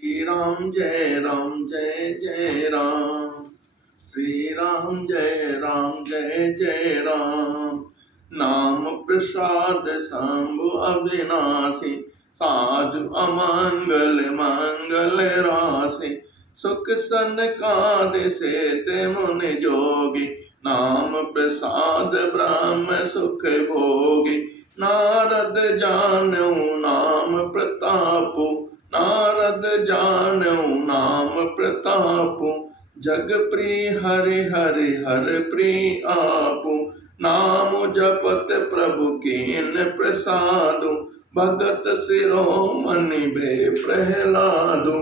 श्री राम जय जय राम। श्री राम जय जय राम। नाम प्रसाद शंभु अविनाशी, साजु अमंगल मंगल राशि। सुख सनकाद से मुनि जोगी, नाम प्रसाद ब्रह्म सुख भोगी। नारद जानऊ नाम प्रतापु, नारद जानऊ नाम प्रतापु। जग प्रिय हरि हरि हर प्रिय आपु, नाम जपत प्रभु कीन प्रसादु। भगत शिरोमणि भय प्रहलादु,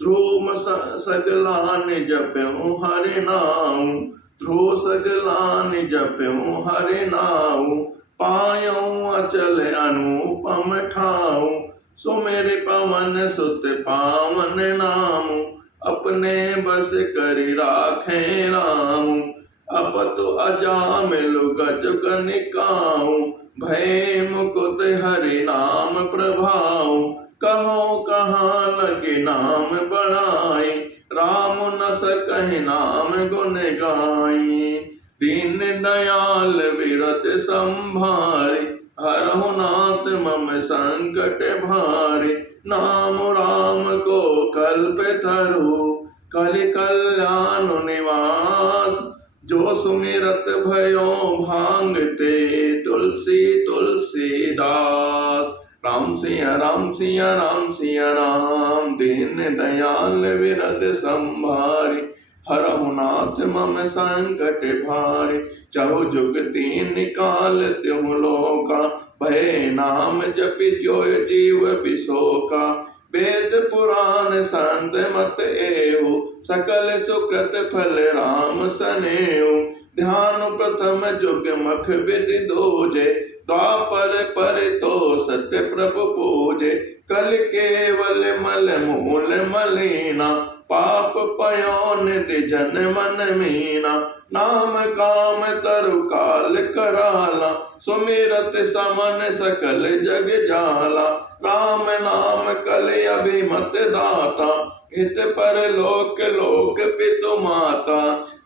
ध्रुव सगलान जप्यु हरि नाम। ध्रुव सगलान जप्यु हरि नाम, पायऊ अचल अनुपम ठाऊ। सुमेर पवन सुत पावन नाम, अपने बस करि राखे राम। अपतु अजामिलु गज गनिकाऊ, भय मुकुट हरि नाम प्रभाऊ। कहो कहाँ लगे नाम बढ़ाई, राम न सकहि नाम गुण गाई। दीन दयाल विरत संभारी, हरहु नाथ मम संकट भारी। नाम राम को कल्प तरु, कलि कल्याण निवास। जो सुमिरत भयो भांगते, तुलसी तुलसीदास। राम सिया राम सिया राम सिया राम। दीन दयाल विरत संभारी, हरहु नाथ मम संकट भारी। चहु जुग तीन काल त्यों लोका, भय नाम जपि जोय जीव बिसोका। वेद पुराण संत मत एहु, सकल सुकृत फल राम सनेहु। ध्यान प्रथम जुग मख विधि दोजे, द्वापर पर तो सत्य प्रभु पूजे। कल केवल मल मूल मलिना, पाप पयो निधि जन मन मीना। नाम काम तरु काल कराला, सुमिरत समन सकल जग जाला। राम नाम कल अभिमत दाता, हित पर लोक लोक पितु माता।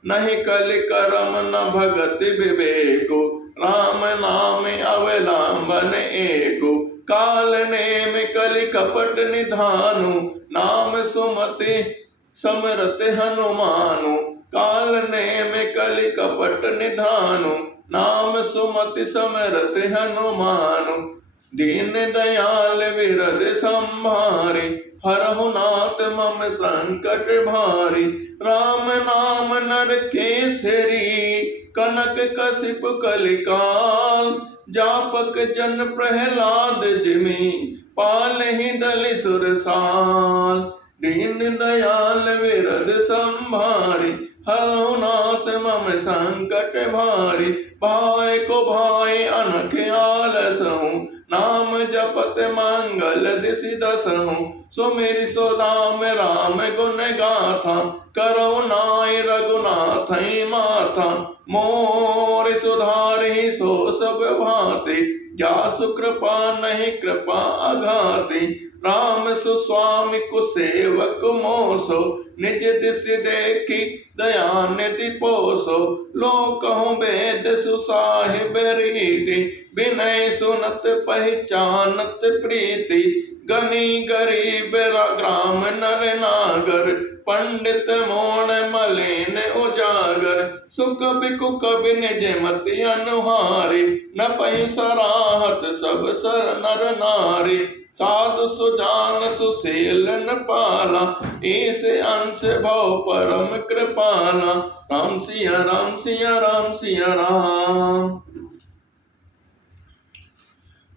नहीं कल करम न भगत विवेको, राम नाम अवलंबन एको। काल नेम कलि कपट निधानु, नाम सुमति समरत हनुमानु। काल नेम कलि कपट निधानु, नाम सुमति समरत हनुमानु। दीन दयाल विरद संभारी, हरहु नाथ मम संकट भारी। राम नाम नर केसरी, कनक कसिप कलिकाल। जापक जन प्रहलाद जिमि, पालहि दलि सुरसाल। दीन दयाल विरद संभारी, हरहु नाथ मम संकट भारी। भाई को भाई अनख आलसहु, नाम जपत मंगल दिसि दसहु। सुमिरि सो राम राम गुण गाथा, करुणाई रघुनाथई माथा। मोर सुधारि सो सब भांति, जासु कृपा नहीं कृपा अघाति। राम सुस्वामी कुसेवक मोसो, निज दिसि देखि दया निधि पोसो। लोकहु वेद सुसाहिब रीति, विनय सुनत पहचानत प्रीति। गनी गरीब ग्राम नर नागर, पंडित मोण मलिन उजागर। सुख बिकुकबि निज मति अनुहारी, न पहि सराहत सब सर नर नारी। साधु सुजान सुशील न पाला, ईस अंश भव परम कृपाला। राम सिया राम सिया राम सिया राम।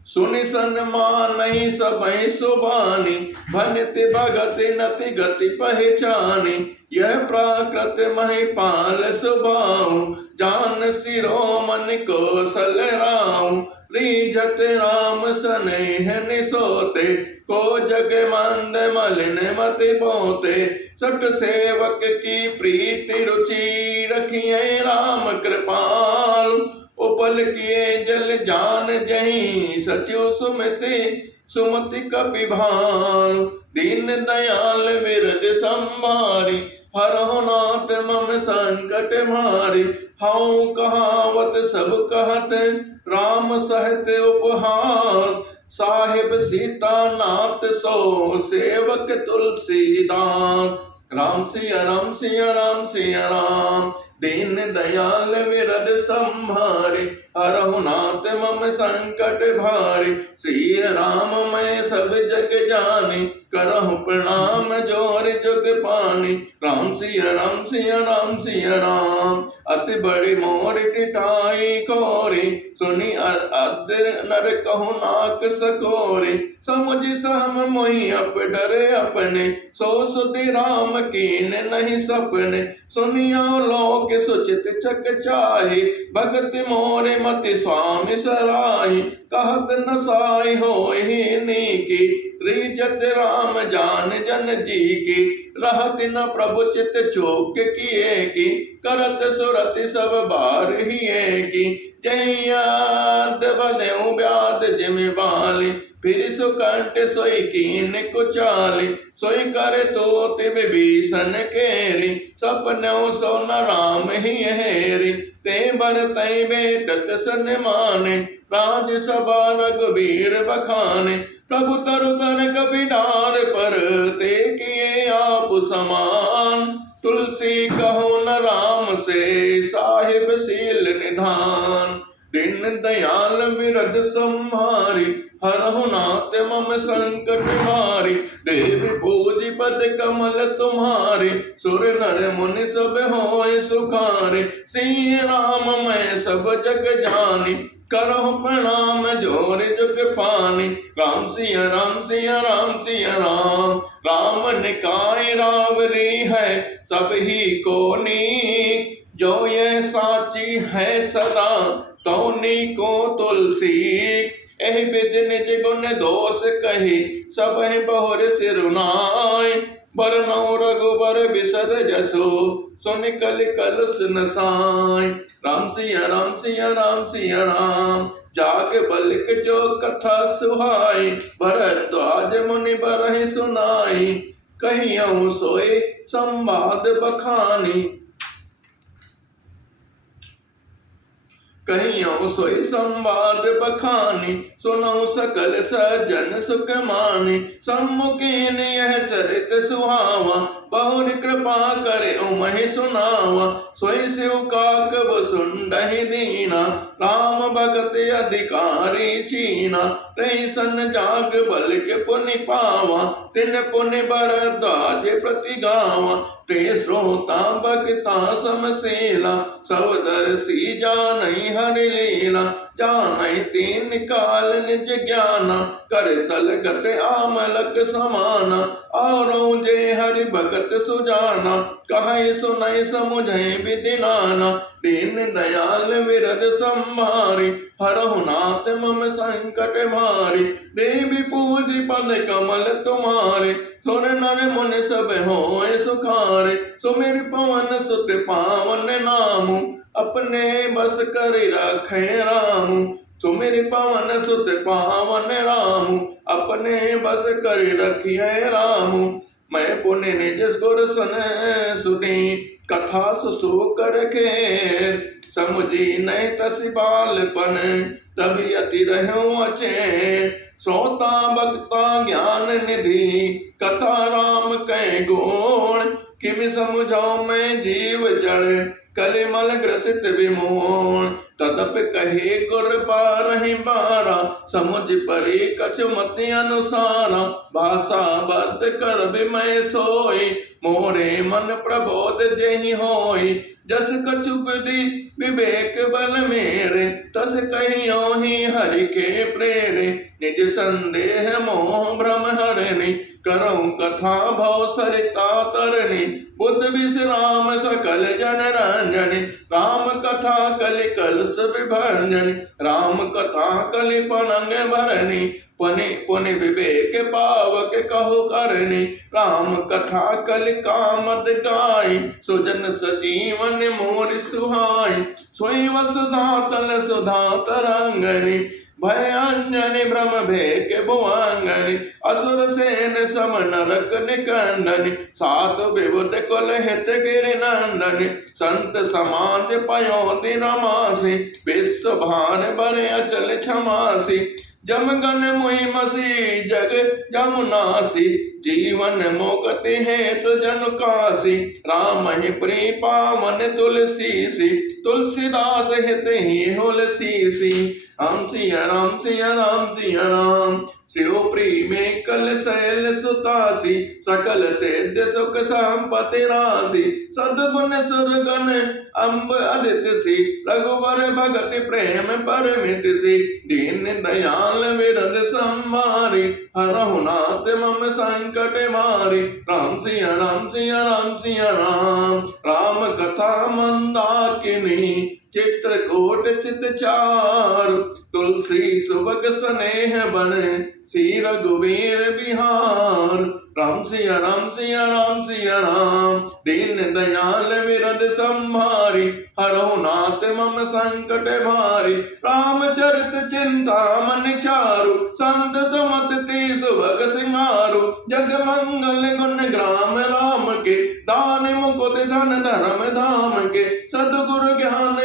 सुनि सन्मानहि सबहि सुबानी, भनिति भगति नति गति पहचानी। यह प्राकृत महिपाल सुभाऊ, जान शिरोमणि कौशल राम। रीझत राम सनेह निसोते, को जग मंद मलिन मति बोते। सठ सेवक की प्रीति रुचि, रखिए राम कृपाल। उपल किए जल जान जहीं, सचिव सुमति सुमति कपि भानु। दीन दयाल विरज संभारी, हरहु नाथ मम संकट भारी। हऊँ कहावत सब कहत, राम सहित उपहास। साहिब सीता नाथ सो, सेवक तुलसीदास। राम सिया राम सिया राम सिया राम। दीन दयाल विरद संभारे, हरहु नाथ मम संकट भारी। श्री राम मैं सब जग जानी, करहु प्रणाम जोर जुग पानी। राम सिया राम सिया राम सिया राम। अति बड़ी मोर टिटाई कोरी, सुनी अद्र नर कहु नाक सकोरे। समुझ सहम मोहि अप डरे अपने, सो सुधि राम कीन नहीं सपने। सुनिया लोक सुचित चक चाहे, भगत मोरे मति स्वामी सराही। कहत न साई होहि नीकी, रीजत राम जान जन जी की। रहत न प्रभु चित चोक किए की, करत सुरति सब बार हिए की। जहियाद बदऊ ब्याद जिमि बाली, फिर सुकंठ सोई कीन कुचाली। सोई करे तो विभीषण केरी, सपनऊ सो न राम ही हेरी। ते बर तई बेटत सन माने, राज सभा रघुबीर बखाने। प्रभु तरु तन कपिडार पर, ते किए आप समान। तुलसी कहो न राम से, साहिब सील निधान। दीन दयाल विरद संहारी, हरहु नाथ मम संकट भारी। देव पूज पद कमल तुम्हारे, सुर नर मुनि सब होय सुखारे। सिय राम मैं सब जग जानी, करहु प्रणाम जोर जुग पानी। राम सिया राम सिया राम सिया राम। राम निकाय रावरी है सब ही को नीक, जो ये साची है सदा तौनी को तुलसी। एहि विध निज गुण दोष कही, सब बहुर सिरुनाय। बरनौ रघुबर बिसर जसो, सुन कल कलुष नसाय। राम सिया राम सिया राम सिया राम। जाग बलिक जो कथा सुहाई, भरद्वाज मुनि बरहि सुनाई। कहियौ सोए संवाद बखानी, कहियौ सोई संवाद बखानी। सुनौ सकल सज्जन सुख मानी, सम्मुखीन यह चरित सुहावा। बहुर कृपा करे उमहि सुनावा, सोई शिव काकब सुंडहि दीना। राम भगत अधिकारी चीना, तहि सन जाग बलिक पुनि पावा। तिन पुनि भरद्वाज प्रति गावा, ते श्रोता भक्ता समशीला। सवदर्शी जानहि हरि लीला, जानहि तीन काल निज ज्ञाना। कर तल गत आमलक समाना, औरौ जे हरि भगत सुजाना। कहै सुनै समुझै विधि नाना, दीन दयाल विरद संभारी। हरहु नाथ मम संकट भारी। देवी पूज पद कमल तुम्हारे, सुर नर मुनि सब होय सुखारे। सुमिर पवन सुत पावन नामु, अपने बस कर रखे रामु। सुमिर पवन सुत पावन रामु, अपने बस कर रखिए रामु। मैं पुण्य निज गुर सुनी, कथा सुसु कर खेर। समुझी नहीं तसि बालपन, तभी अति रहूं अचेर। श्रोता भक्ता ज्ञान निधि, कथा राम कै गुण। किमि समुझाऊं मैं जीव जड़, कलिमल ग्रसित विमोह। तदपि कहे गुर बारहि बारा, समुझ परि कछु मति अनुसारा। भाषा बद्ध कर विमय सोई, मोरे मन प्रबोध जेहि होई। जस कछु विधि विवेक बल मेरे, तस कहियो ही हरि के प्रेरे। निज संदेह मोह भ्रम हरनि, करऊं कथा भव सरिता तरनि। बुद्ध विश्राम सकल जन रंजनि, राम कथा कलि कलुष विभंजनि। राम कथा कलि पलंग भरनि, पुनि पुनि विवेक पावक कहु करनि। राम कथा कलि कामद गाय, सुजन सजीवन मोर सुहाय। सोई वसुधा तल सुधा तरंगनि, भयांजनी भ्रम भेक भुवांगनी असुर सेन सम नरक निकंदनी सात विभुत कुल हित गिरि नंदनी संत समाज पयोधि रमासी विश्व भान बरे अचल क्षमासी जमगन मुहि मसी जग जमुनासी जीवन मुक्ति हेतु जनु कासी राम ही प्रिय पावन तुलसी तुलसीदास हित ही हुलसी राम सिया राम सिया राम सिया राम शिव प्रिय में कल शैल सुतासी सकल सिद्ध सुख संपत्ति राशि सदगुण सुरगन अम्ब अदित सी रघुवर भगति प्रेम परमित सी दीन दयाल विरद संवारी हरहु नाथ मम संकट मारी राम सिया राम सिया राम सिया राम राम कथा मंदाकिनी चित्रकूट चित चार तुलसी सुबक स्नेह बन श्री रघुवीर बिहार राम सिया राम सिया राम सिया राम दीन दयाल विरद संभारी हरहु नाथ मम संकट भारी रामचरित चिंता मन चारु संत सुमत ती सुभग सिंगारु जग मंगल गुण ग्राम राम के दान मुकुट धन धर्म धाम के सदगुरु ज्ञान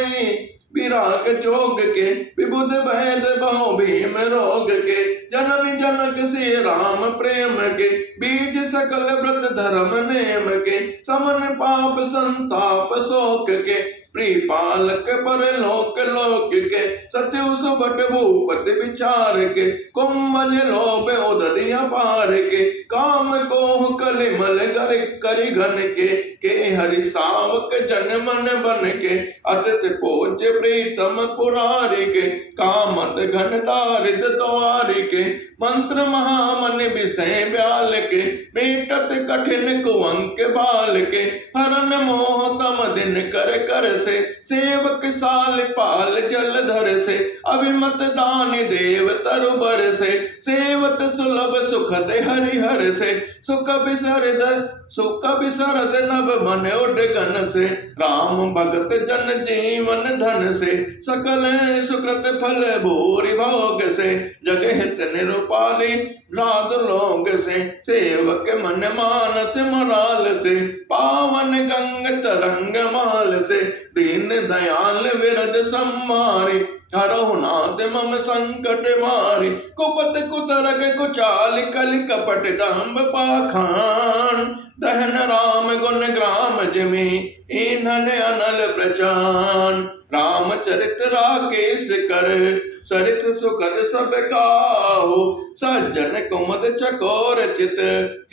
विराग जोग के विबुध वैद बहु भीम रोग के जननी जनक से राम प्रेम के बीज सकल व्रत धर्म नेम के समन पाप संताप शोक के प्रिय पालक पर लोक लोक के सत्यु सुबट भूपति विचार के कुंभज लोभ उदरिया पार के काम को कलिमल गर करि घन के हरि सावक जन मन बन के अतिथ पूज्य प्रीतम पुरारी के कामत घन दारिद द्वारी के मंत्र महामन विषय ब्याल के बेटत कठिन कुअंक बाल के हरन मोह तम दिन कर कर से सेवक साल पाल जलधर से अभिमत दान देव तरुबर से सेवत सुलभ सुखद हरिहर से सुख बिसरद नभ मन उडगन से राम भगत जन जीवन धन से सकल सुकृत फल भूरि भोग से जग हित निरुपाली राध लोग से सेवक मन मानस मराल से पावन गंग तरंग माल से दीन दयाल विरद सम्मारी हरहु नाथ मम संकट मारी कुपत कुतरक कुचाल कल कपट दम्भ पाखान दहन राम गुण ग्राम जमी इन्हन अनल प्रचान रामचरित राकेश कर सरित सुकर सब काहू सज्जन कुमद चकोर चित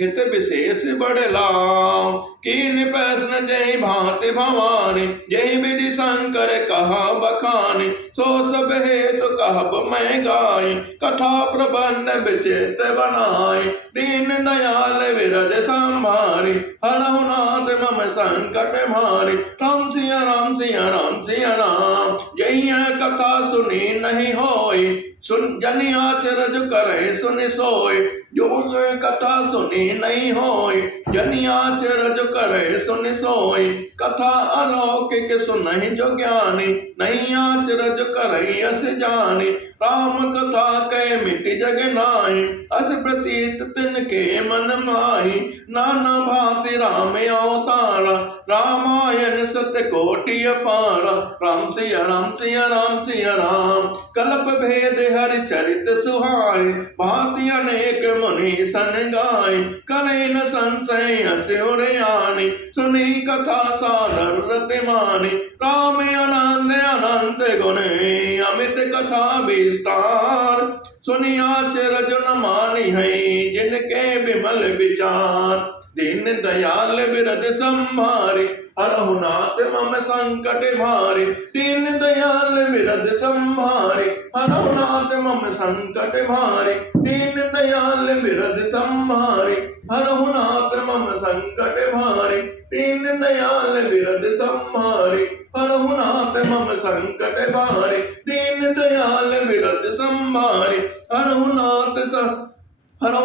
हित विशेष बड़लाओ कीन प्रश्न जय भांति भवानी जय विधि शंकर कहा बखानी सो सब हेतु कहब मैं गाय कथा प्रबंध विचित बनाए दीन दयाल विरद संभारी हरहु नाथ मम संकट भारी राम सिया राम सिया राम सिया राम यही कथा सुनी नहीं होई सुन जनि आचरज करे सुन सोय जो कथा सुनी नहीं होय जनि आचरज करे सुन सोय कथा अलौकिक सुनहि जो ज्ञानी नहीं आचरज करे अस जानी राम कथा कै मिटि जग नाई अस प्रतीत तिनके मन माही नाना भांति राम अवतारा रामायण सत्य कोटि अपारा राम सिया राम सिया राम सिया राम कल्प भेद हरि चरित सुहाय भांति अनेक मुनि सन गाय करे न संशय अस्योरयानि सुनी कथा सादर रति मानी राम अनंत अनंत गुण अमित कथा विस्तार सुनी आचरज न मानी है जिनके विमल विचार दीन दयाल विरद संभारी हरहु नाथ मम संकट भारी दीन दयाल विरद संभारी हरहु नाथ मम संकट भारी दीन दयाल विरद संभारी हरहु नाथ मम संकट भारी दीन दयाल विरद संभारी हरहु नाथ मम संकट भारी दीन दयाल विरद संभारी हरहु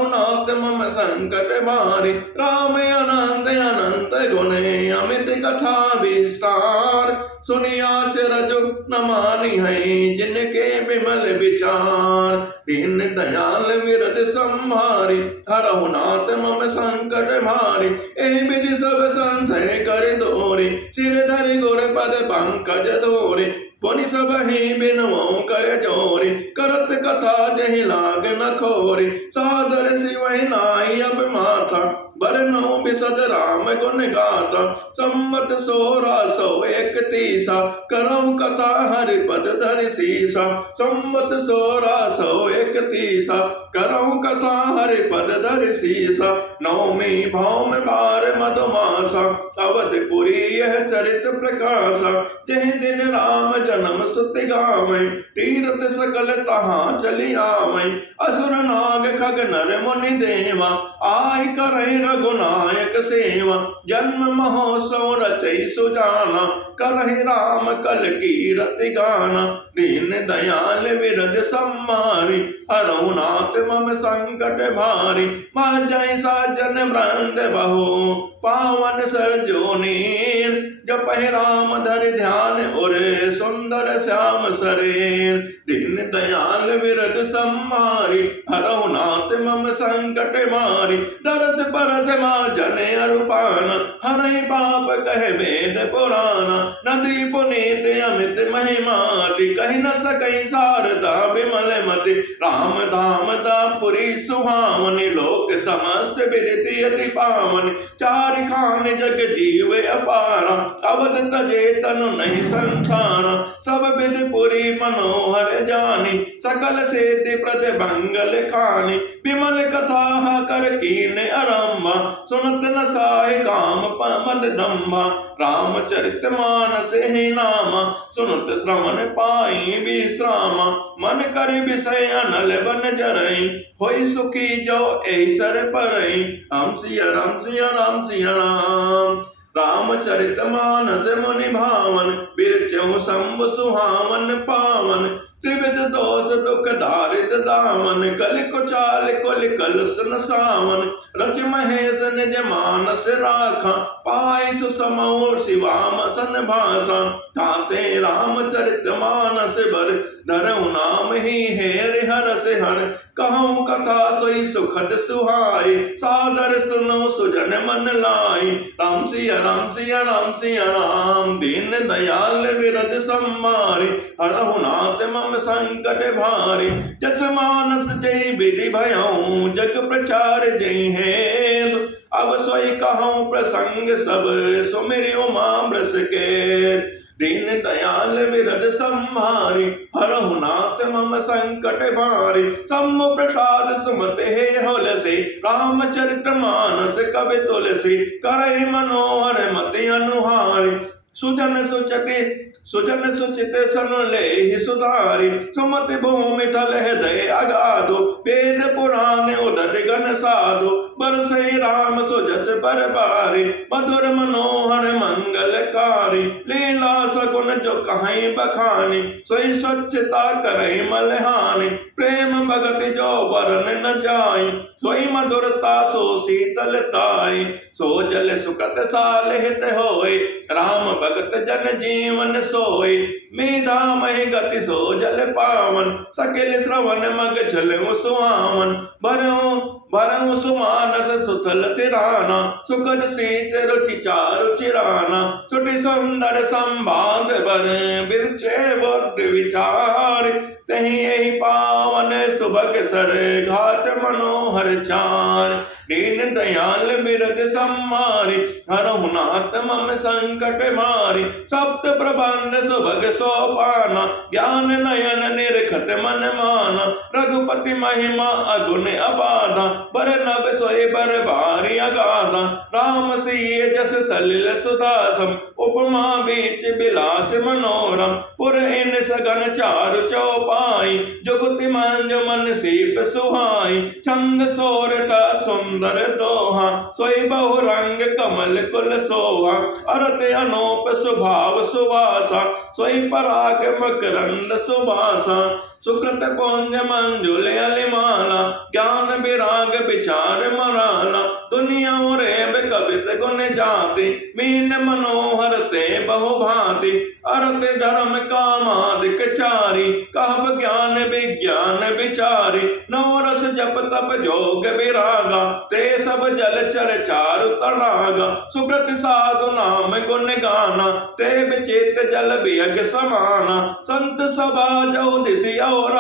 नाथ मम संकट भारी राम अनंत अनंत गुण अमित कथा विस्तार सुनिया अचरज न मानी है जिनके विमल विचार। दीन दयाल विरद संहारी हरहु नाथ मम संकट भारी। एहि विधि सब संशय कर दोरे सिर धरि गुर पद पंकज दोरे। पुनि सब ही बिनवो कर जोरे करत कथा जहि लाग न खोरे। सादर सिवहि नाई अब माथा बरनौ बिसद राम गुण गाथा। सम्मत 1631 करौ कथा हरि पद धरि सीसा। सम्मत 1631 करौ कथा हरि पद धरि सीसा। नौमी भौम बार मधुमासा अवधपुरी यह चरित प्रकाशा। जहि दिन राम जन्म सुति गावै तीरथ सकल तहाँ चली आवै। असुर नाग खग नर मुनि देवा आय करहि रघुनायक सेवा। जन्म महोत्सव रचै सुजाना करहि राम कल कीरति गाना। दीन दयाल विरद सम्हारी हरहु नाथ मम संकट भारी। महजै साजन वृंद बहु पावन सरजोनीर। जपहि राम धरि ध्यान उरे सुंदर श्याम शरीर। दीन दयाल विरद सम्हारी हरहु नाथ मम संकट भारी। दरस परस मार्जन अरूपान हरहि पाप कहे वेद पुराण। नदी पुनीत अमित महिमाति कहि न सकहि शारदा विमल मति। राम धाम दापुरी सुहावनि लोक समस्त विदित अति पावनि। चारि खान जग जीव अपारा अवध तजे तनु नहीं संसारा। सब विधि पुरी मनोहर जानी सकल सेति प्रतिभंगल खानी। विमल कथा कर कीन आरंभा सुनत न साहि काम मद दम्भा। रामचरित मानस ही नामा सुनत श्रवण पाई विश्रामा। मन कर विषय अनल बन जरई होई सुखी जो ऐसर परई। राम सिया राम सिया राम सिया राम। रामचरित मानस मुनि भावन बिरचहु शंभु सुहावन पावन। त्रिविध दोष दुख दारिद दामन कलि कुचाल कुल कलुष सावन। रच महेश निज मानस राखा पाई सुसमौ शिवाम सन भाषा। ताते रामचरित मानस बर धरहु नाम ही हेर हरस हर। कहूँ कथा सोई सुखद सुहाई सादर सुनो सुजन मन लाई। राम सिया राम सिया राम सिया राम। दीन दयाल विरद सम्हारी हरहु नाथ मम संकट भारी। जस मानस जय विधि भयऊँ जग प्रचार जय हेतु। अब सोई कहूँ प्रसंग सब सुमिरि उमा वृष के। दीन दयाल विरद सम्हारी हरहु नाथ मम संकट भारी। सम्मु प्रसाद सुमत हे होलसी रामचरित मानस कवि तुलसी। करहि मनोहर मति अनुहारी सुजन सुचित सन ले सुधारी। सुमति भूमि तल हृदय अगाधो वेद पुराण उदर गण साधु। बरसई राम सुजस बरबारी मधुर मनोहर मंगलकारी। लीला सगुन जो कहीं बखानी सोई स्वच्छता करई मलहानी। प्रेम भगति जो वर्ण न जाई सोई मधुरता सो शीतलताई। सो जल सुकृत साल हित होय राम भगत जन जीवन सोय। मेधा महि गति सो जल पावन सकेल श्रवण मग चलऊ सुहावन। भरऊ सुमानस सुथल तिराना सुखद सीत रुचि चारु चिराना। सुटि सुंदर संवाद बर बिरचे बुद्धि विचार। तही यही पावन सुभग सर घाट मनोहर चार। दीन दयाल बिरद सम्हारी हरहु नाथ मम संकट भारी। सप्त प्रबंध सुभग सोपाना ज्ञान नयन निरखत मन माना। रघुपति महिमा अगुण अबाधा बर नभ सोई बर भारी अगाधा। राम सिय जस सलिल सुदासम उपमा बीच बिलास मनोरम। पुर इन सगन चारु चौपाई जुगति मंजु मन सीप सुहाई। छंद सोरठा सुंदर दोहा सोई बहु रंग कमल कुल सोहा। अरत अनूप स्वभाव सुवासा सोई पराग मकरंद सुबासा। सुकृत पुण्य मंजुल अलिमाला, ज्ञान विराग विचार मराला, दुनिया रेब कवित गुण जाति, मीन मनोहर ते बहु भांति, अर्थ धर्म कामादिक चारी, कहब ज्ञान विज्ञान विचारी, नवरस जप तप जोग विरागा, ते सब जल चर चारु तड़ागा, सुकृत साधु नाम गुण गाना, ते विचित जल बियग समाना, संत सभा जो दिशि और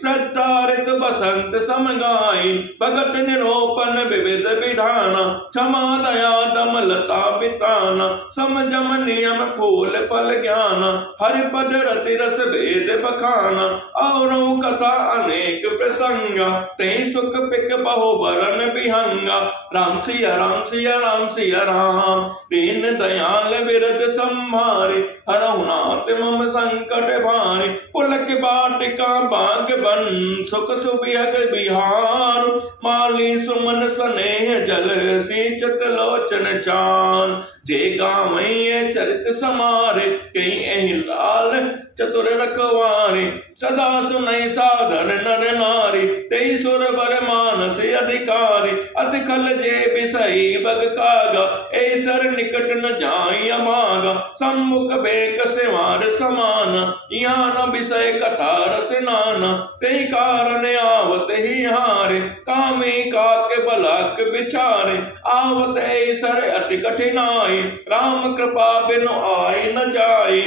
श्रद्धा ऋत बसंत समगाई, भगत निरोपन विविध विधाना, क्षमा दया दमलता बिताना, समझम नियम फूल फल ज्ञाना, हरिपद रति रस भेद बखाना, और कथा अनेक प्रसंगा, ते सुख पिक बहु बरन बिहंगा, राम सिया राम सिया राम सिया राम, दीन दयाल बिरद संभारे, हरहु नाथ मम संकट भारे, पुलक बाटिका बाग बन, सुख सुबियग बिहार, माली सुमन स्नेह जल सिंचत लोचन चान, जे गावैं चरित समारे, कहीं एहि लाल चतुर रखवारे, सदा सुनई साधन नर नारी, तेई सुर बर मानस अधिकारी, अति खल जे बिसई बग कागा, ऐसर निकट न जाई अभागा, सम्मुख बेक सेवार समान, यहाँ न विषय कथा रस नाना, तेई कारण आवत ही हारे, कामी काक बलाक बिचारे, आवत ऐसर अति कठिनाई, राम कृपा बिनु आय न जाए,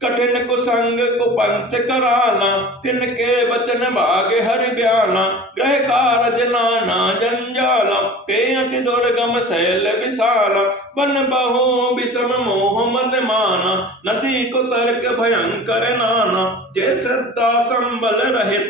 कठिन कुसंग कुपंथ कराना, तिनके वचन भागे हरि ब्याना, ग्रह कारज नाना जंजाला, ते अति दुर्गम शैल विशाला, बन बहु विषम मोह मद माना, नदी को तर्क भयंकर नाना, जे श्रद्धा संबल रहित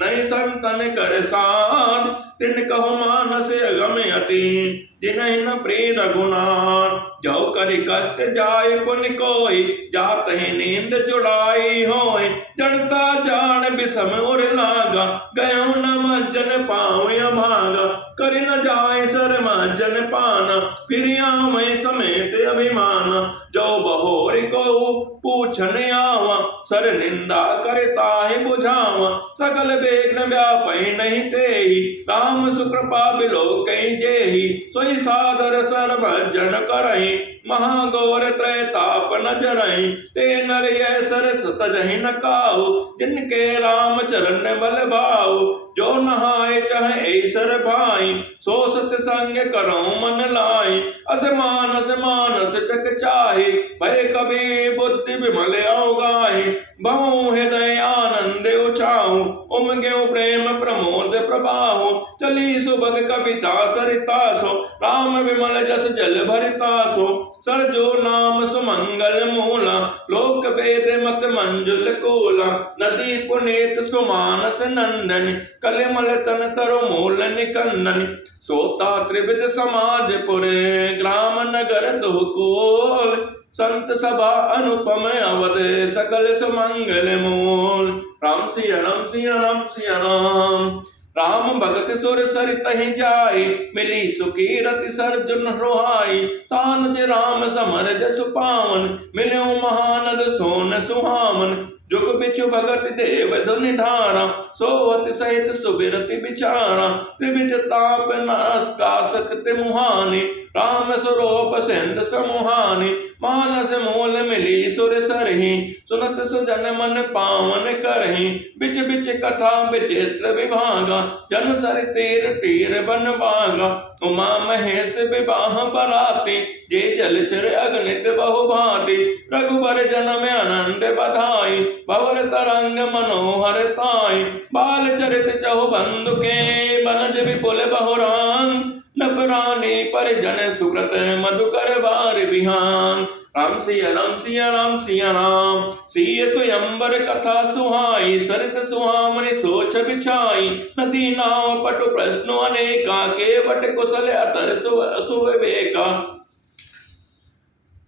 नहीं संतन कर साध, तिन कहो मानस अगम अति, जिन्हि न प्रिय रघुनाथ, जो करि कष्ट जाय पुन कोई, जात ही नींद जुड़ाई होय, जड़ता जान विषम उर लागा, गयो न मज्जन पाँव अभागा, करि न जाय सर मज्जन पाना, फिर आमय समेत अभिमाना, जो बहोर को पूछन आवा, सर निंदा करे ताहि बुझावा, सकल बेग्न व्यापै नहीं तेहि, राम सुकृपा बिलो कहीं जेहि, सोई सादर सर्वजन करहि, महागौर त्रैताप न जरहि, ते नर यह सर तजहि न काहू, जिनके राम चरण बल भाऊ, जो नहाय चाहे ऐसर भाई, सो सत संग करो मन लाई, असमानस मानस चक चाहे, भय कभी बुद्धि विमल अवगाहि, बहु हृदय आनंद उछाऊ, उमगे प्रेम प्रमोद प्रभाऊ, चली सुभग कविता सरितासो, राम विमल जस जल भरितासो, सरजो नाम सुमंगल मूला, लोक वेद मत मंजुल कोला, नदी पुनीत सुमानस नंदन, कलिमल तन तरु मूल निकंदन, सोता त्रिविध समाज पुरे, ग्राम नगर दुकोल, संत सभा अनुपम अवध, सकल सुमंगल मूल, राम सिया राम सिया राम सिया राम, राम भगत सुर सरित ही जाय, मिली सुखी रति सर्जुन रुहाई, सानुज राम समर जसु पावन, मिल्यो महानद सोन सुहावन, जुग बिचु भगत देव धुनि धारा, सोवत सहित सुबिरति बिचारा, त्रिविध ताप नस्का सकते मुहानी, राम स्वरूप सिंध समुहानी, मानस मूल मिली सुर सरहि, सुनत सुजन मन पावन करहि, बिच बिच कथा विचित्र विभागा, जन सर तीर तीर बन बागा, उमा महेश विवाह बराती, जे जलचर अगणित बहु भांति, रघुबर जन्म आनंद बधाई, भवर तरंग मनोहर ताई, बाल चरित चहु बंधु के, बनज विपुल बहुरांग, नपरानी परिजन सुकृत मधुकर बार बिहान, राम सिया राम सिया राम सिया राम, सिय स्वयंवर कथा सुहाई, सरित सुहामणि सोच बिछाई, नदी नाव पटु प्रश्न अनेका, केवट कुशल अतर सुविवेका,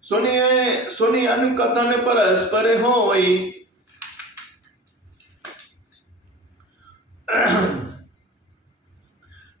सुनिए सुनि अनुकथन परस्पर होई,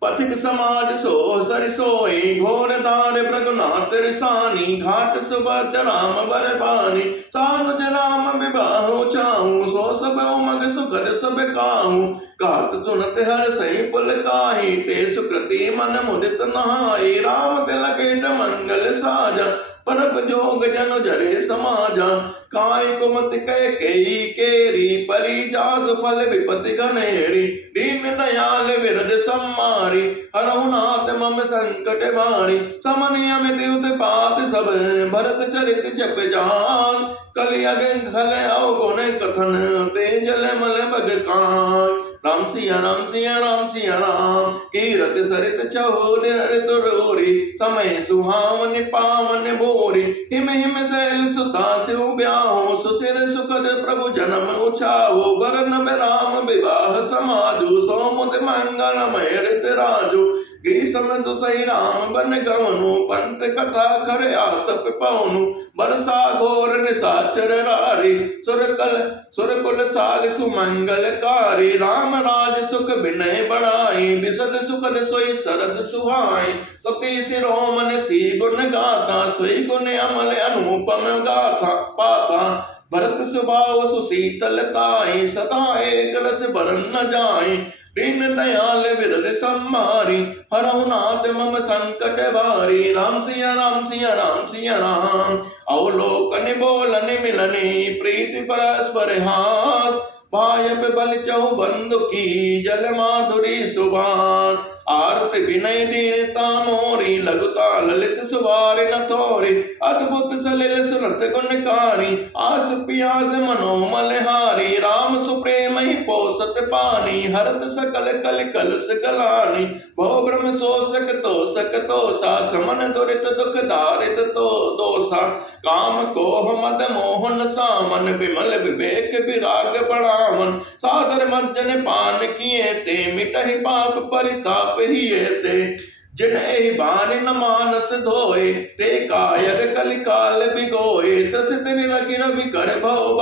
पथिक समाज सो सरि सोई, घोर धार प्रघुनाथ रिसानी, घाट सुभद्र राम बर बानी, सानुज राम विबाहु चाहूं, सो सब उमग सुखद सब काहूं, कहत सुनत हर सही पुल काही, ते सुकृति मन मुदित नहाई, राम तिलक मंगल साजा, परब जोग जन जरे समाजा, काय कुमत कह केई केरी, परी जास फल विपति घनेरी, दीन दयाल विरद सम्मारी, हरहु नाथ मम संकट भारी, समन अमित उत्पात सब, भरत चरित जप जान, कलियुग खल अवगुण कथन, ते जल मल बग कान, राम सिया राम सिया राम सिया राम, कीरत सरित चहुर तुरोरी, समय सुहावन पावन बोरी, हिम हिम शैल सुता शिव ब्याहो, सुसिर सुखद प्रभु जन्म उछाहो, वरन राम विवाह समाजु, सोमुद मंगलमय ऋत राजु, ग्रीसम दुसई राम बन गवनु, पंत कथा खर आतप पवनु, बरसा घोर निशाचर रारी, सुरकुल साग सुमंगलकारी, राम राज सुख विनय बढ़ाई, बिसद सुखद सोई सरद सुहाई, सती शिरोमन सी गुण गाथा, सोई गुण अमल अनुपम गाथा पाथा, भरत स्वभाव सुशीतलताई, सदा एक रस बरन न जाई, दीन दयाल विरद सम्मारी, हरहु नाथ मम संकट भारी, राम सिया राम सिया राम सिया राम, अवलोकन बोलन मिलने, प्रीति परस्पर हास, भायप बल चहु बंधु की, जल माधुरी सुभान, आरत विनय दीनता मोरी, लघुता ललित सुबार न थोरी, अद्भुत सलिल सुरत गुणकारी, आस पियास मनोमल हारी, राम सुप्रेम ही पोसत पानी, हरत सकल कल कलस गलानी, भव ब्रह्म शोषक तोषा, समन दुरित दुख दारित तो दोषा, काम कोह मद मोहन सामन, विमल विवेक विराग बढ़ावन, सादर मज्जन पान किए ते, मिटहि पाप परिताप हिए ते, जिन्हें बान न मानस धोए, ते कायर कलिकाल बिगोए, त्रसित निरगिन विकर भव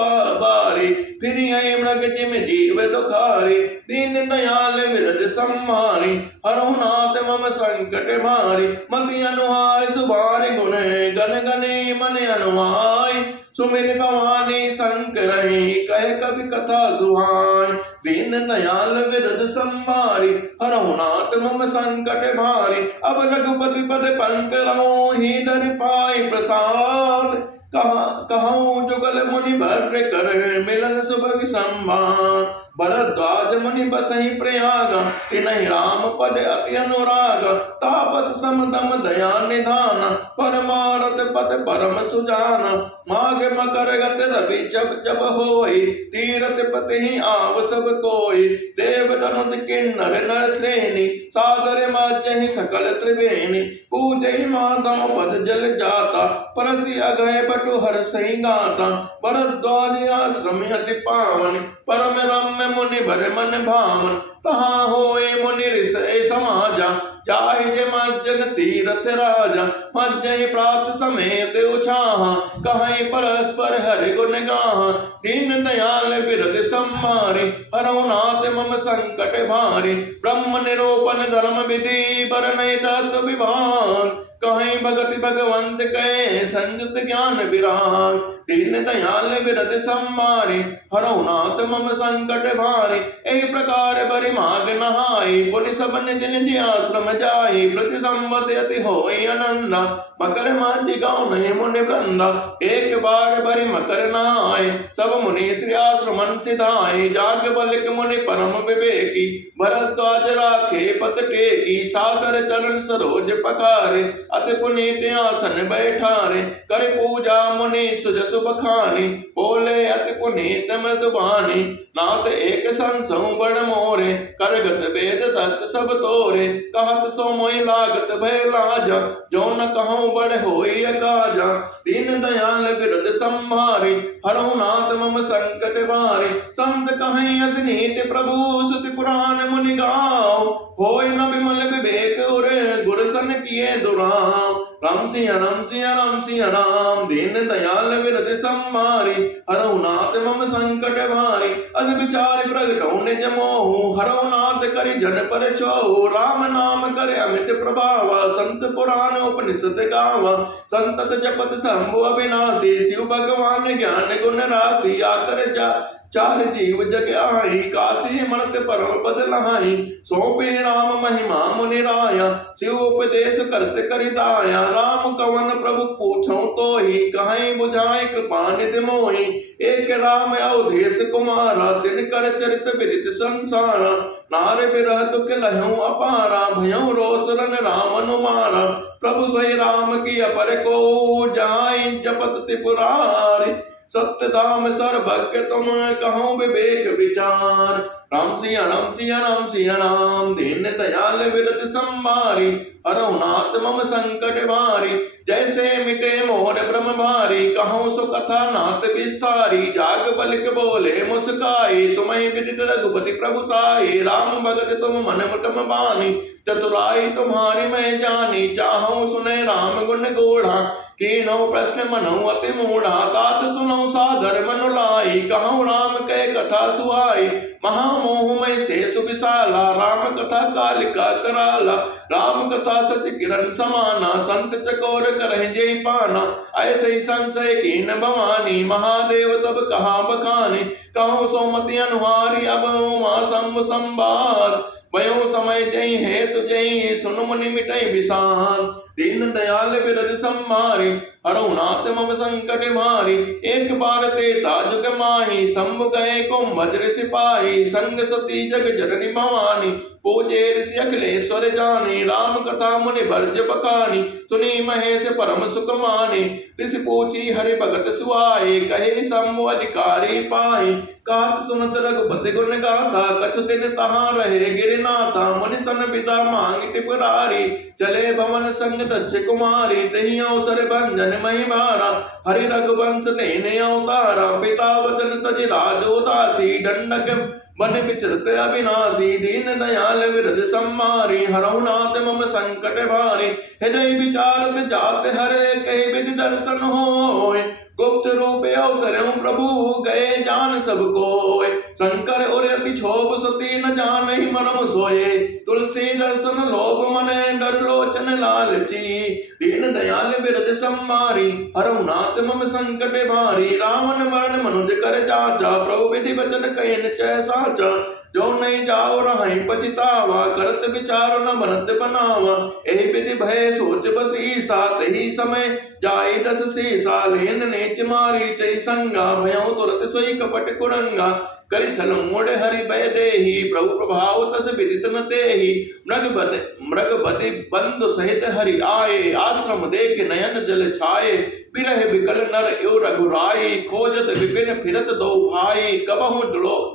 बारी, फिर आई मृग जिम जीव दुखारी, दीन दयाल विरद सम्मारी, हरहु नाथ मम संकट भारी, मति अनुहाय सुभारि गुण, गन गने मन अनुहाय, सुमिर भवानी शंकरहि, कह कवि कथा सुहाय, दीन दयाल विरद सम्मारी, हरहु नाथ मम संकट भारी, अब रघुपति पद पंकरहु, ही धरि पाई प्रसाद, कहूँ जुगल मुनि भर कर, मिलन सुभग सम्मान, भरद्वाज मुनि बसहि प्रयाग, तिनहि राम पद अति अनुराग, तापस समदम दया निधान, परमारथ पद परम सुजान, माघ मकर गत रवि जब जब होई, तीरथ पति ही आव सब कोई, देव तनुज किन्नर नर श्रेणी, सादर माचहि सकल त्रिवेणी, पूजहि माधव पद जल जाता, परसि अगय बटु हर सही गाता, भरद्वाज आश्रम अति पावन, परम रम्य मुनि भर मन भावन, तहाँ होए मुनि ऋषि समाजा, चाहे जे मज्जन तीरथ राजा, मज्जहि प्रात समेत उछाहा, कहीं परस्पर हरि गुण गाहा, दीन दयाल विरद सम्मारी, हरहु नाथ मम संकट भारी, ब्रह्म निरूपण धर्म विधि बरनहि तत्व विभाग, कहीं भगति भगवंत कहे संयुत ज्ञान विराग, दीन दयाल विरद सम्मारी, हरहु नाथ मम संकट भारी, एहि प्रकार बरि माग नहाई, पुनि सब निज निज आश्रम जाई, प्रति संवत अति होई आनंदा, मकर मांझि गाँव नहीं मुनि वृंदा, एक बार बरि मकर नहाए, सब मुनि श्री आश्रमन सिधाए, जाग बलिक मुनि परम विवेकी, भरद्वाज राखे पत टेकी, सागर चरण सरोज पखारे, अति पुनीत आसन बैठारे, कर पूजा मुनि सुजस बखानी, बोले अति पुनीत मृदुबानी, नाथ एक संसौ बड़ मोरे, करगत वेद तत्व सब तोरे, कहत सो मोहि लागत भय लाजा, जो न कहूँ बड़ होई काजा, दीन दयाल विरद सम्मारी, हरहु नाथ मम संकट भारी, संत कहीं अस नीति प्रभु सुति पुराण मुनि गाओ, होय न विमल विवेक उरे, गुरसन किए दुराव, राम सिया राम सिया राम सिया राम, दीन दयाल विरद संहारी, हरऊ नाथ मम संकट भारी। अस विचार प्रगटौ निज मोहु, हरऊ नाथ करि जन पर छोहु। राम नाम करे अमित प्रभावा, संत पुराण उपनिषद गावा। संतत जपत शंभु अविनाशी, शिव भगवान ज्ञान गुण राशि। आकर जा चार जीव जग आई, काशी मरत परम पद लहाई। सौंपे राम महिमा मुनि राया, शिव उपदेश करत करि दाया। राम कवन प्रभु पूछौ तोहि, कहीं बुझाई कृपा निधि मोहि। एक राम अवधेश कुमारा, तिन कर चरित विदित संसारा। नार बिरह दुख लहऊ अपारा, भयऊ रोष रन राम अनुमारा। प्रभु सोई राम की अपर को, जाई जपत त्रिपुरारी। सत्य धाम सर्वज्ञ तुम, कहो विवेक विचार। राम सिया राम सिया राम सिया राम, दीन दयाल विरद संहारी। हरऊ नाथ मम संकट भारी, जैसे मिटे मोर ब्रह्म भारी। कहूँ सो कथा नाथ विस्तारी, जाग बलिक बोले मुस्काई। तुम्हें विदित रघुपति प्रभुताई, राम भगत तुम मन मुटम बानी। चतुराई तुम्हारी मैं जानी, चाहूँ सुने राम गुण गोढ़ा। कीनौ प्रश्न मनऊ अति मूढ़ा, तात सुनौ सादर मनु लाई। कहूँ राम कै कथा सुहाई, महामोह में शेष विशाला। राम कथा कालिका कराला, राम कथा शशि किरण समाना। संत चकोर करहि जे पाना, ऐसे संशय कीन भवानी। महादेव तब कहा बखानी, कहूँ सोमति अनुहारी। अब उमा शंभु संभार, वयो समय जय हेतु जय। सुन मुनि मिटै विषाद, दीन दयाल विरद संहारी। हरऊ नाथ मम संकट भारी, एक बार ते ताजुग माही। शंभु गए कुंभज सिपाही, संग सती जग जननी भवानी। पूजे ऋषि अखिलेश्वर जानी, राम कथा मुनि वर्ज बखानी। सुनी महेश परम सुख मानी, ऋषि पूछी हरि भगत सुआए। कहे शंभु अधिकारी पाए, कात सुनत रघुपति गुण गाथा। कछु दिन तहाँ रहे गिरनाथा, मुनि सन विदा मांग टिपरारी। चले भवन संग दक्ष कुमारी, तही अवसर भंजन महिमारा। हरि रघुवंश लेने अवतारा, पिता वचन तज राजोदासी। दंडक बन विचरत अविनाशी, दीन दयाल विरद संहारी। हरऊ नाथ मम संकट भारी, हृदय विचारत जात हरे। कहे विधि दर्शन होय, गुप्त रूप अवतरऊ प्रभु। गए जान सब कोय, शंकर और अति क्षोभ सती न जानहि मरम सोये। तुलसी दर्शन लोभ मन, डर लोचन लालची। दीन दयाल विरद संहारी, हरऊ नाथ मम संकट भारी। रावण मरण मनुज कर जाचा, प्रभु विधि वचन कहन चै साचा। जो नहीं जाओ रहाई पछतावा, करत विचार न बनत बनावा। एहि विधि भय सोच बसी, सात ही समय जाई दस सीसा। लेन नेच मारी चई संगा, भयऊ तुरत सोई कपट कुरंगा। करि छल मोड़ हरि भय देहि, प्रभु प्रभाव तस विदित न तेहि। मृग बदि बंधु सहित हरि आए, आश्रम देख नयन जल छाए। बिरह विकल नर यो रघुराई, खोजत विपिन फिरत दो भाई। कबहु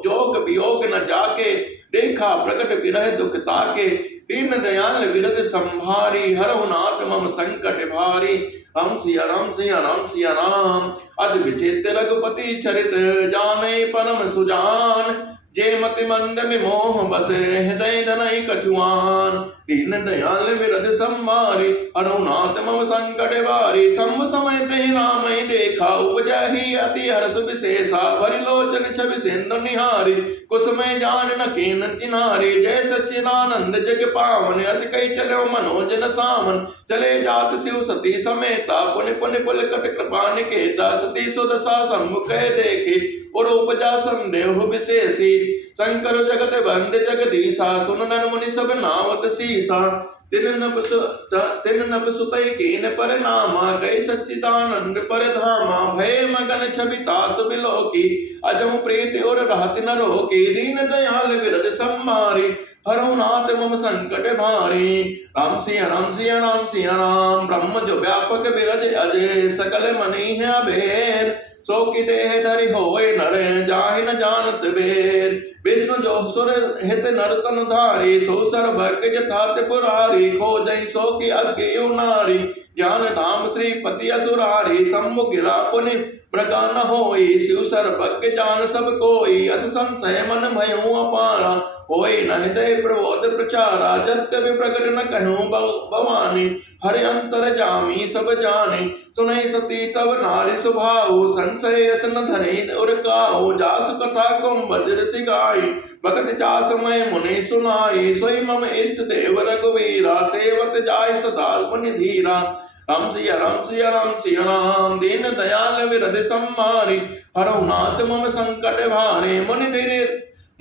जोग वियोग न जाके, देखा प्रकट विरह दुख ताके। दीन दयाल विरद संहारी, हरऊ नाथ मम संकट भारी। राम सिया राम सिया राम सिया राम, अति विचित्र रघुपति चरित। जाने परम सुजान, जे मति मंद में मोह बसे। हृदय धनई कछुआन, दीन दयाल विरद संहारी। हरऊ नाथ मम संकट भारी। सम समय तहि राम ही देखा, उपजहि अति हर्ष विशेषा। भरि लोचन छवि सिंधु निहारी, कुसुमय जान न कीन चिन्हारी। जय सच्चिदानंद जग पावन, अस कहि चलो मनोजन सावन। चले जात शिव सती समेता, पुनि पुनि पुलकट कृपा निकेता। सती सुदशा सम्मुख देखे, और उपजा संदेह विशेषी। शंकर जगत बंद जगदीशा, सुन नर मुनि सब नावत सीसा। तिन नभ सुतै कीन पर नामा, कई सच्चिदानंद पर धामा। भय मगन छवि तासु बिलोकी, अजम प्रीति और रहति न रोकी। दीन दयाल विरद संहारी, हरऊ नाथ मम संकट भारी। राम सिया राम सिया राम सिया राम, ब्रह्म जो व्यापक विरज अजय। सकल मनि है अबेर, सो की देह धरि होय नर, जाहि न जानत बेर। विष्णु जो सुर हित नर तन धारी सो सर्वज्ञ यथा त्रिपुरारी खोजहि सो की अज्ञ नारी ज्ञान धाम श्रीपति असुरारी सम्मुख गिरा पुनि मृगा न होई शिव सर्वज्ञ जान सब कोई अस संशय मन भयउ अपारा होई न हृदय प्रबोध प्रचारा जत्य प्रकट न कहूँ भवानी हरे अंतर जामी सब जाने सुनई सती तब नारी सुभाऊ संशय अस न धरे उर काऊ जासु कथा कुम बज्र सिगाई भगत जास मैं मुनि सुनाई सोई मम इष्ट देव रघुवीरा सेवत जाय सदा मुनि धीरा राम सिया राम सिया राम सिया राम दीन दयाल विरध सम्मारी हरौ नाथ मम संकट भारे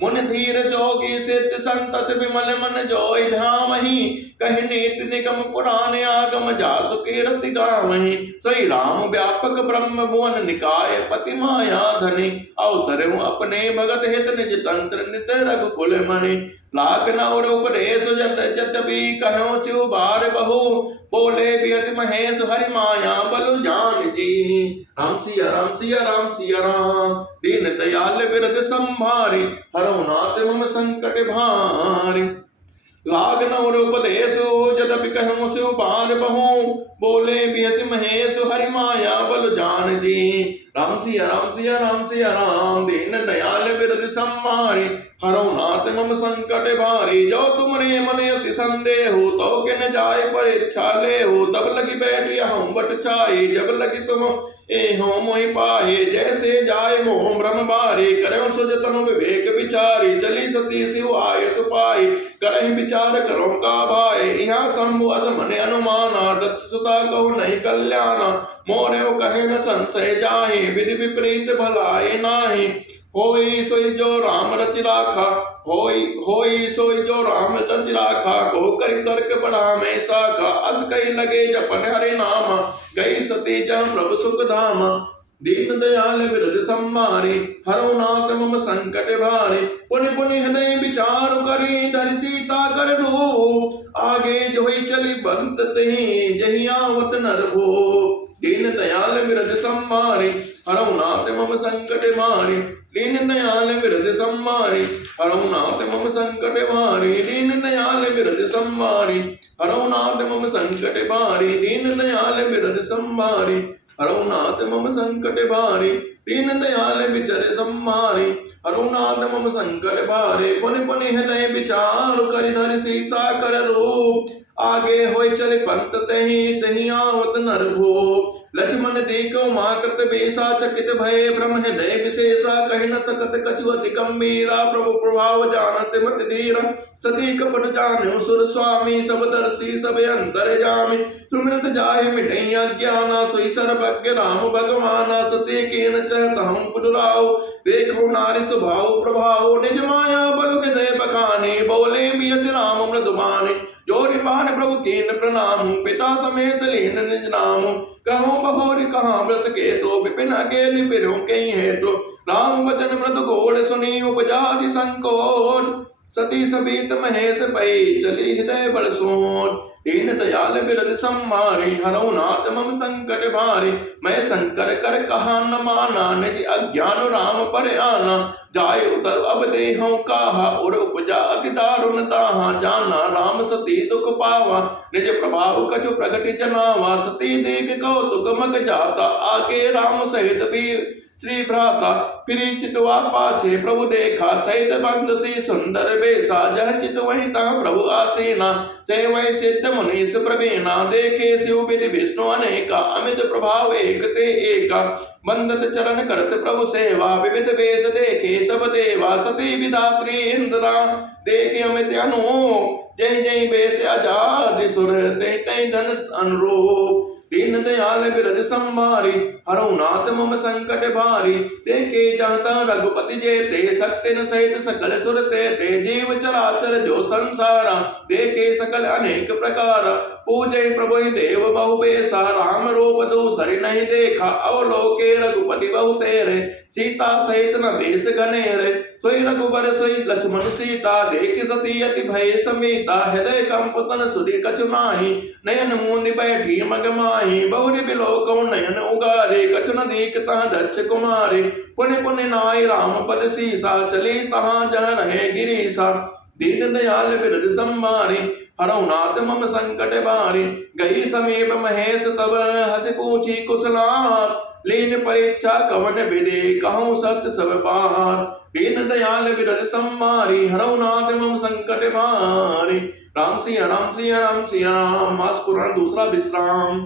मुनि धीर जोगी सिद्ध संतत विमल मन जोई धामहि कहि नीति निगम पुराण आगम जासु कीर्ति गावहि सोई राम व्यापक ब्रह्म भुवन निकाय पति माया धनि अवतरऊ अपने भगत हित निज तंत्र नित रघुकुल मणि लाख नौर उपदेश जद्यपि कहूँ चिउ बार बहु बोले बियस महेश हरि माया बलु जान जी राम सिया राम सिया राम सिया राम दीन दयाल विरध संभारी हरौ नाथ मम संकट भारी लाग नौर उपदेश जदपि कहूँ शिव बार बहु बोले बियस महेश हरि माया बलु जान जी राम सिया राम सिया राम सिया राम दीन दयाल विरध संभारी हरौ नाथ मम संकट भारी जो तुमरे मन अति संदेह हो तो के न जाय परीक्षा ले हो तब लगी बैठ हम बट छाए जब लगी तुम ए हो मोहि पाए जैसे जाय मोह भ्रम बारे करो सुज तनु विवेक विचारी चली सती शिव आय सुपाई करहि विचार करो का भाई यहाँ शंभु अस मन अनुमाना दक्ष सुता कहु नहीं कल्याणा मोरे कहे न संशय जाहि विधि विपरीत भलाए नाही होई सोई जो राम रच राखा होई सोई जो राम रच राखा को करी तर्क बढ़ा में साखा अस कई लगे जपन हरे नाम गई सती जहाँ प्रभु सुख धाम दीन दयाल विरध सम्मारी हरौ नाथ मम संकट भारी पुनि पुनि हृदय विचार करी धरि सीता कर दो आगे जोई चली बंत तही जही आवत नर भो दीन दयाल विरध सम्मारी हरौ नाथ मम संकट भारी दीन दयाल विरध सम्मारी हरौ नाथ मम संकट भारी दीन दयाल विरध सम्मारी हरौ नाथ मम संकट भारी दीन दयाल विरध सम्मारी हरौ नाथ मम संकट भारी दीन दयाल विचर सम्मारी हरौ नाथ मम संकट भारे पुनि पुनि हृदय विचार करि धरि सीता कर रूप आगे होय चले पंत तही आवत नर भो लक्ष्मण देखो मां कृत बेसा चकित भय ब्रह्म हृदय विशेषा कह न सकत कछु अति गंभीरा प्रभु प्रभाव जानत मत धीरा सती कपट जान्यो सुर स्वामी सब दर्शी सब अंतर जामी सुमिरत जाहि मिटई अज्ञाना सोई सर्वज्ञ राम भगवाना सती केन चहत हम पुराओ देखो नारी स्वभाव प्रभाव निज माया बल हृदय बखाने बोले बियच राम मृदुमाने जोरि पान प्रभु कीन प्रणाम पिता समेत लीन निज नाम कहूँ बहोरी कहाँ ब्रस के तो विपिन अकेली पिरो कहीं है तो राम वचन मृदु घोड़ सुनी उपजाति संकोच सती समेत महेश पई चली हृदय बरसोन दीन दयाल विरध सम्मारी हरौ नाथ मम संकट भारी मैं शंकर कर कहा न माना निज अज्ञान राम पर आना जाय उतर अब देहों काहा और उपजा अति दारुण ताहा जाना राम सती दुख पावा निज प्रभाव कछु प्रगति जनावा सती देख कौतुक मग जाता आगे राम सहित भी श्री भ्राता फिर चितवा पाछे प्रभु देखा सहित बंद सी सुंदर बेसा जह चित वही तह प्रभु आसीना से वही सिद्ध मुनीष प्रवीणा देखे शिव विधि विष्णु अनेका अमित प्रभाव एक ते एका बंदत चरण करत प्रभु सेवा विविध वेश देखे सब देवा सती विधात्री इंद्रा देखे अमित अनु जय जय बेश आजाद सुर ते कई धन अनुरूप दीन दयाल विरध सम्मारी हरौ नाथ मम संकट भारी देखे जाता रघुपति जेते शक्ति न सहित सकल सुर ते जीव चराचर जो संसारा देखे सकल अनेक प्रकार पूजे प्रभु देव बहु बेसा राम रूप दूसरे नहीं देखा अवलोके रघुपति बहु तेरे सीता सहित न बेस गनेरे सोई रघुबर सोई लक्ष्मण सीता देख सती अति भय समेता हृदय कंपतन सुधि कछु नाही नयन मुनि बैठी मगमा माही बहुरी बिलोकौ नयन उगारे कछु न देखता दक्ष कुमारे पुण्य पुण्य नाय राम पद सीसा चले तहाँ जह रहे गिरीसा दीन दयाल बिरद संभारे हरौ नाथ मम संकट बारे गई समीप महेश तब हस पूछी कुशलार लीन परीक्षा कवन विदे कहूँ सत्य सब पार दीन दयाल बिरद संभारी हरौ नाथ मम संकट बारे। राम सिया राम सिया राम सिया राम। मास पुराण दूसरा विश्राम।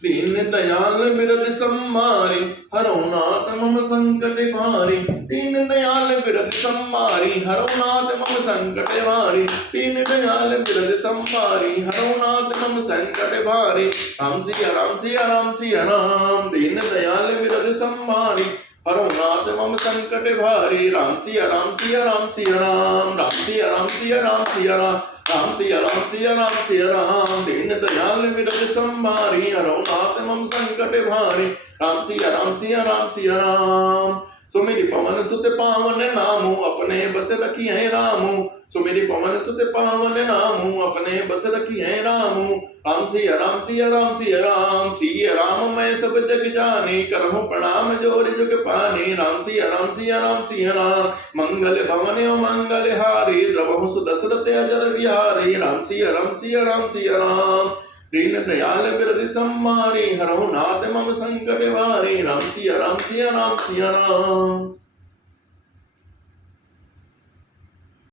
दीन दयाल बिरद संभारी हरौ नाथ मम संकट भारी दीन दयाल बिरद संभारी हरौ नाथ मम संकट भारी दीन दयाल बिरद संभारी हरौ नाथ मम संकट भारी। राम सिया राम सिया राम सिया राम। दीन दयाल बिरद संभारी हरौ नाथ मम संकट भारी राम सिया राम सिया राम सिया राम। राम सिया राम सिया राम सिया राम। राम सिया राम सिया राम सिया राम। दीन दयाल बिरद संभारी हरौ नाथ मम संकट भारी राम सिया राम सिया राम सिया राम। सुमिरि पवन सुत पावन नामु अपने बस रखिए रामु सुमिरि पवन सुत पावन नामु अपने बस रखिए रामु। राम सिया राम सिया राम सिया राम। सिया राम मैं सब जग जाने करहूँ प्रणाम जोर जुग पाने राम सिया राम सिया राम सिया राम। मंगल भवन मंगल हारे द्रवहु सुदशरथ अजर बिहारी राम सिया राम सिया राम सिया राम। दीन दयाल बिरद संभारी हरौ नाथ मम संकट भारी राम सिया राम सिया राम सिया राम।